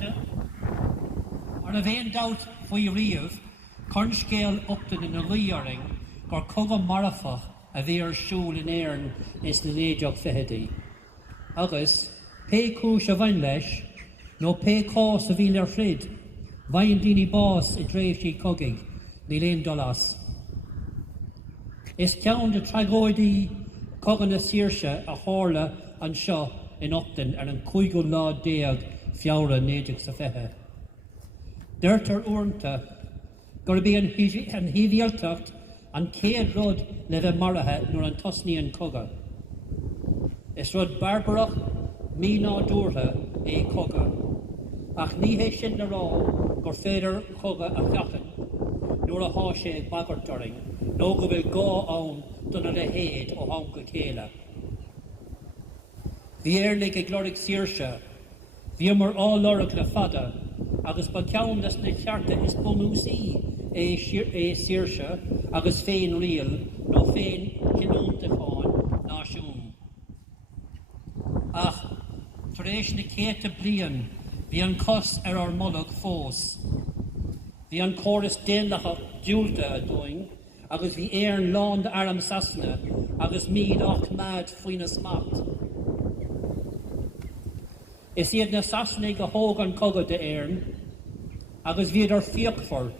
Órta. Ar a bhéon doubt faoi riamh, chun scéal Upton in a líoring gur cogam marafach a bhí ar siúl in éireann is na néideach fehedí. Agus, pe cúis a bhain leis, nó pe cás a bhí ar frid, bhain daoine bás I dréimh sí cogig, ní léon dolas. Is ceann de tragóidí cogan na Saoirse a tharla an seo in Upton ar an 5 lá déag fiabhra néideach sa fethe. Deirtar uaireanta gur bí an híomhialtacht an céad rud le bheith marathe nuair an tosnaíonn coga. Is rud barbarach mí nádúrtha é coga, ach ní hé sin na rá gur féidir coga a cheachan nuair a há sé ag bagart nó go bhfuil gá ann donna le héad ó hang go chéile. Bhí éirnig ag glóric Saoirse, bhí mar á-lorach le fada, agus ba ceann leis na chearta is bunúsaí é Saoirse agus féin rial nó féin cinúnta fáin náisiún. Ach, tar éis na céta bliain, bhí an cos ar mollag fós. Bhí an córas déanlacha dúilta a dóing, agus bhí éireann lán de aram sasna, agus míad ach mad faoin na smacht. Is iad na sasna go hóg an cogad de éireann, agus bhíad ar fiocfar.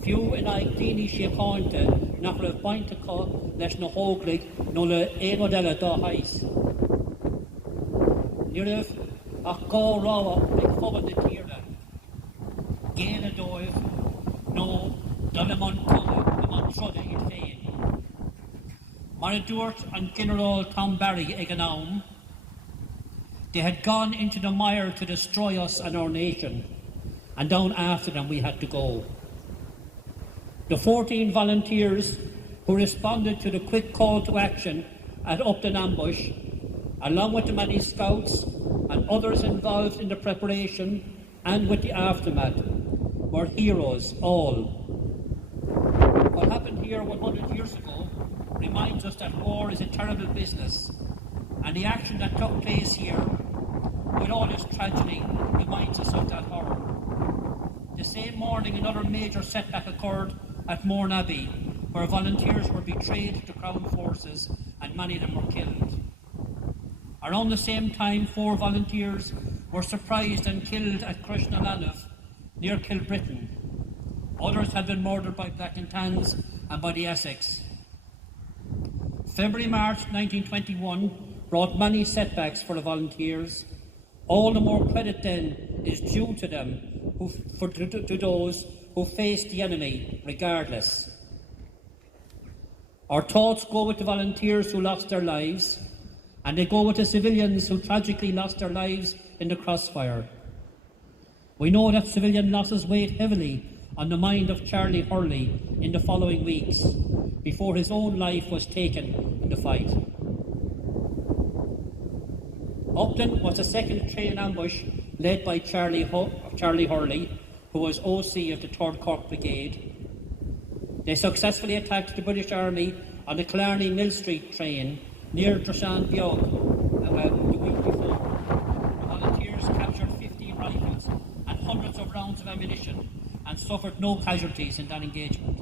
Fiú in ag daoine siocáinte nach raibh bainte có leis na hóglaigh nó le éagad eile dá hais. Ní raibh ach gá ráha ag fogad na tíre, géad a dóibh nó donna man cogad na man troda iad féin. Mar a dúirt an General Tom Barry ag an am, they had gone into the mire to destroy us and our nation, and down after them we had to go. The 14 volunteers who responded to the quick call to action at Upton Ambush, along with the many scouts and others involved in the preparation and with the aftermath, were heroes all. What happened here 100 years ago reminds us that war is a terrible business, and the action that took place here, with all its tragedy, reminds us of that horror. The same morning, another major setback occurred at Mourne Abbey, where volunteers were betrayed to Crown forces and many of them were killed. Around the same time, 4 volunteers were surprised and killed at Krishnalanov, near Kilbrittain. Others had been murdered by Black and Tans and by the Essex. February-March 1921 brought many setbacks for the volunteers. All the more credit then is due to them, to those who faced the enemy regardless. Our thoughts go with the volunteers who lost their lives, and they go with the civilians who tragically lost their lives in the crossfire. We know that civilian losses weighed heavily on the mind of Charlie Hurley in the following weeks, before his own life was taken in the fight. Upton was the second train ambush led by Charlie Hurley, who was OC of the 3rd Cork Brigade. They successfully attacked the British Army on the Killarney Mill Street train near Droshan Beag the week before. The volunteers captured 15 rifles and hundreds of rounds of ammunition and suffered no casualties in that engagement.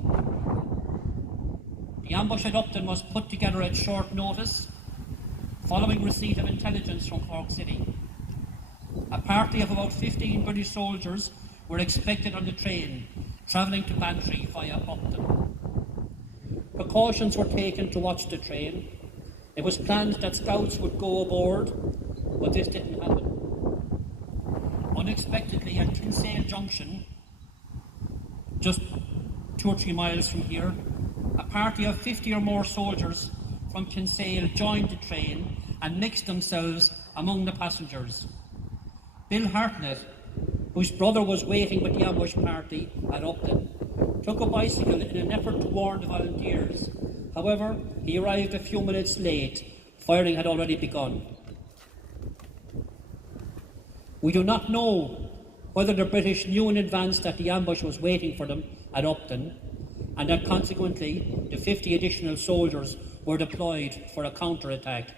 The ambush at Upton was put together at short notice, following receipt of intelligence from Cork City. A party of about 15 British soldiers were expected on the train, travelling to Bantry via Upton. Precautions were taken to watch the train. It was planned that scouts would go aboard, but this didn't happen. Unexpectedly, at Kinsale Junction, just 2 or 3 miles from here, a party of 50 or more soldiers from Kinsale joined the train and mixed themselves among the passengers. Bill Hartnett, whose brother was waiting with the ambush party at Upton, took a bicycle in an effort to warn the volunteers. However, he arrived a few minutes late. Firing had already begun. We do not know whether the British knew in advance that the ambush was waiting for them at Upton, and that consequently the 50 additional soldiers were deployed for a counter-attack.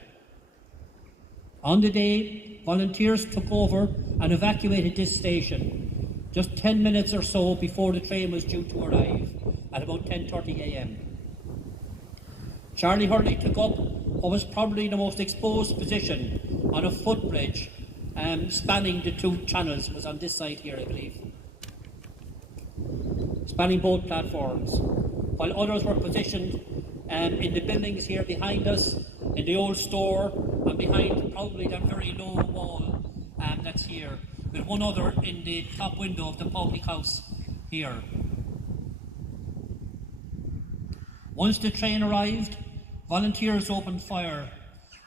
On the day, volunteers took over and evacuated this station just 10 minutes or so before the train was due to arrive at about 10:30 a.m. Charlie Hurley took up what was probably the most exposed position on a footbridge spanning the two channels. It was on this side here, I believe, spanning both platforms, while others were positioned in the buildings here behind us, in the old store, and behind probably that very low wall that's here, with one other in the top window of the public house here. Once the train arrived, volunteers opened fire,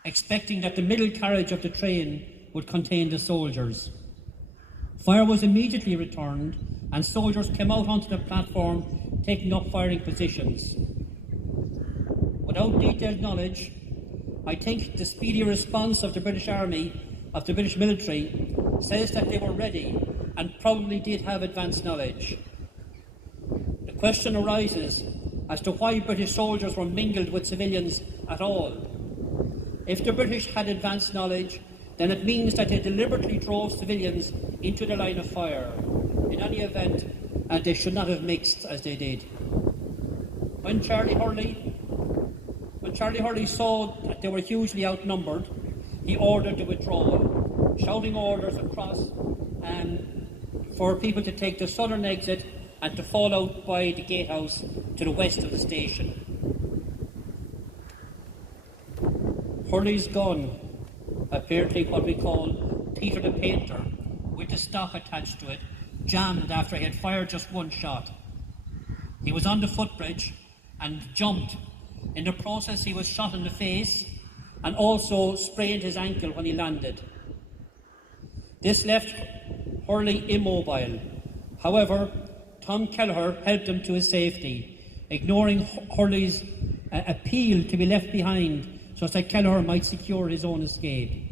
expecting that the middle carriage of the train would contain the soldiers. Fire was immediately returned, and soldiers came out onto the platform, taking up firing positions. Without detailed knowledge, I think the speedy response of the British Army, of the British military, says that they were ready and probably did have advanced knowledge. The question arises as to why British soldiers were mingled with civilians at all. If the British had advanced knowledge, then it means that they deliberately drove civilians into the line of fire. In any event, they should not have mixed as they did. When Charlie Hurley saw that they were hugely outnumbered, he ordered the withdrawal, shouting orders across for people to take the southern exit and to fall out by the gatehouse to the west of the station. Hurley's gun, apparently what we call Peter the Painter, with the stock attached to it, jammed after he had fired just one shot. He was on the footbridge and jumped. In the process, he was shot in the face and also sprained his ankle when he landed. This left Hurley immobile. However, Tom Kelleher helped him to his safety, ignoring Hurley's appeal to be left behind so that Kelleher might secure his own escape.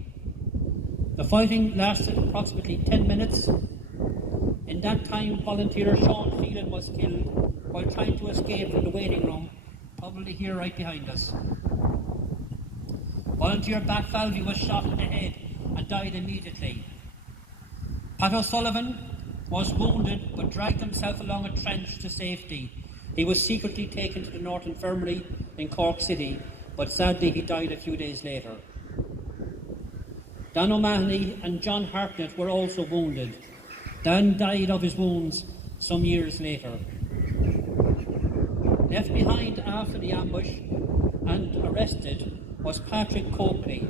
The fighting lasted approximately 10 minutes. In that time, volunteer Sean Phelan was killed while trying to escape from the waiting room, probably here right behind us. Volunteer Bat Falvey was shot in the head and died immediately. Pat O'Sullivan was wounded but dragged himself along a trench to safety. He was secretly taken to the North Infirmary in Cork City, but sadly he died a few days later. Dan O'Mahony and John Hartnett were also wounded. Dan died of his wounds some years later. Left behind after the ambush and arrested was Patrick Coakley,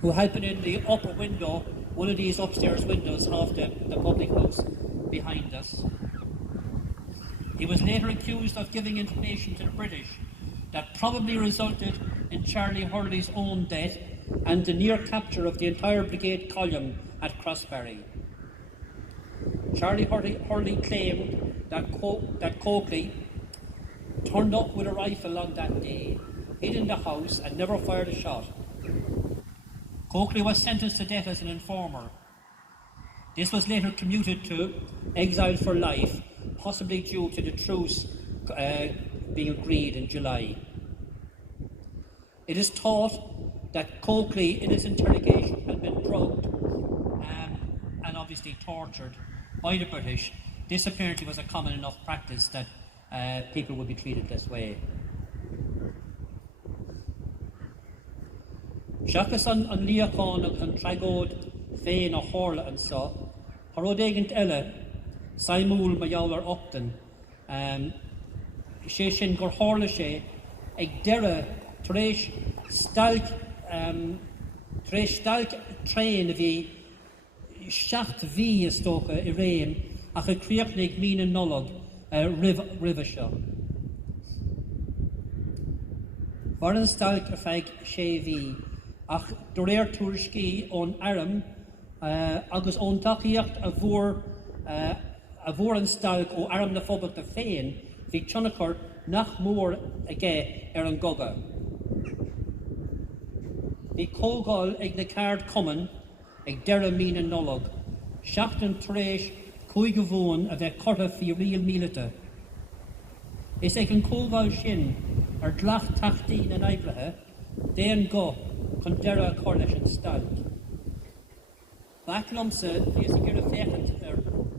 who had been in the upper window, one of these upstairs windows of the public house behind us. He was later accused of giving information to the British that probably resulted in Charlie Hurley's own death and the near capture of the entire brigade column at Crossbarry. Charlie Hurley claimed that Coakley turned up with a rifle on that day, hid in the house and never fired a shot. Coakley was sentenced to death as an informer. This was later commuted to exile for life, possibly due to the truce being agreed in July. It is thought that Coakley, in his interrogation, had been drugged and obviously tortured by the British. This apparently was a common enough practice that people would be treated this way. Seachas an líochán an tragód féin a chorla an sa, Harod éigent eile, Saimúl ma jouler Upton, sé sin gur chorla sé, ag deire tréis stalk train a bhí seacht bhí is tócha I réim ach a críochnig mína nolog rive seo. Var an stalk a feig sé bhí ach do réir tuairiscí ón airm agus ón tacaíocht a bhór an stalk ó airm na phobalt a féin bhí tionachar nach mór aige an goga. Bhí cógáil ag na card cumann ag deire mína nolog, seachtain tréis cúige bhón a bheith cortha fí rial mílete. Is ag an cógáil sin ar dlach tachtaí na naibrithe, déan go chun deire cóir leis an stailt. Baclumsa is a gur a fechant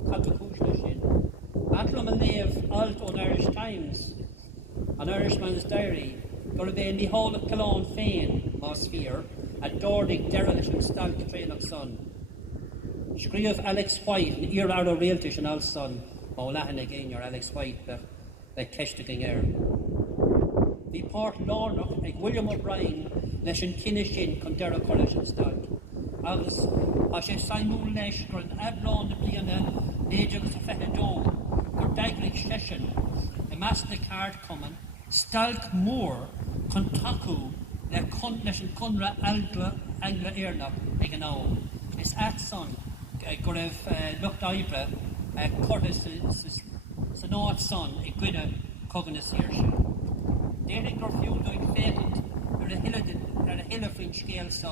cadúis leis sin. Baclum a léamh alt on Irish Times, an Irishman's Diary, gur a bheith ní hála calán féin más fíor a dordig deire leis an stailt trénach son. Scríomh Alex White in ar réaltais an alson ó lehan agéin ar Alex White le ceistegin Bhí páirt lánach ag William O'Brien leis an cinenne sin chun deire cóir leis an stailt. Agus a sé saimú leis gur an eblán na bliana léideagus a fethe dó gur daiglig session I meas na card cuman stalk mór chun taú leis an conra angla éarnach ag an áil. Is at son gur raibh lucht aibre chuirde san áit son ag gcuine cogan na saoirse. Déirigh gur fiú doig féchant ar a hiile faoin scéal sa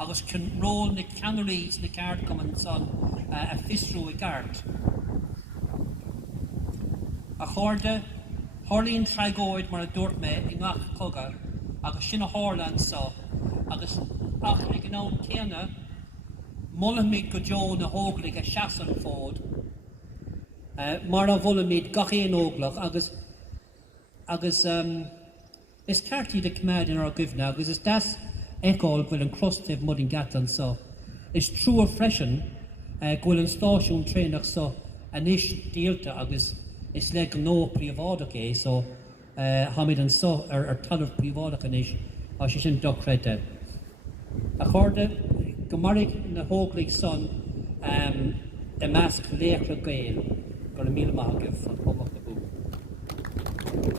agus cyn ról na canaries na card cuman son a fisrú I gart. A chóirde, Harlín Tragóid mar a dúirt me I ngach coga agus sin a Harlan sa agus ach ag an án céanna Mullamid go Joe na hóglaigh a seasan fód mar a bhulamid gach éon óglach agus is cartí de cumad in ar gifna agus is das eáil gfuil an crostabh mud in gatan sa. Is trú a freisin gfuil an stáisiún trénach sa anis díalta agus is le go nó príomhádach é so hamid an sa ar talamh príomhádach anis a sé sin dochrete. A chuirde go marig na hóglaigh son de measc léir a gael gur a míle maithagah fan chomach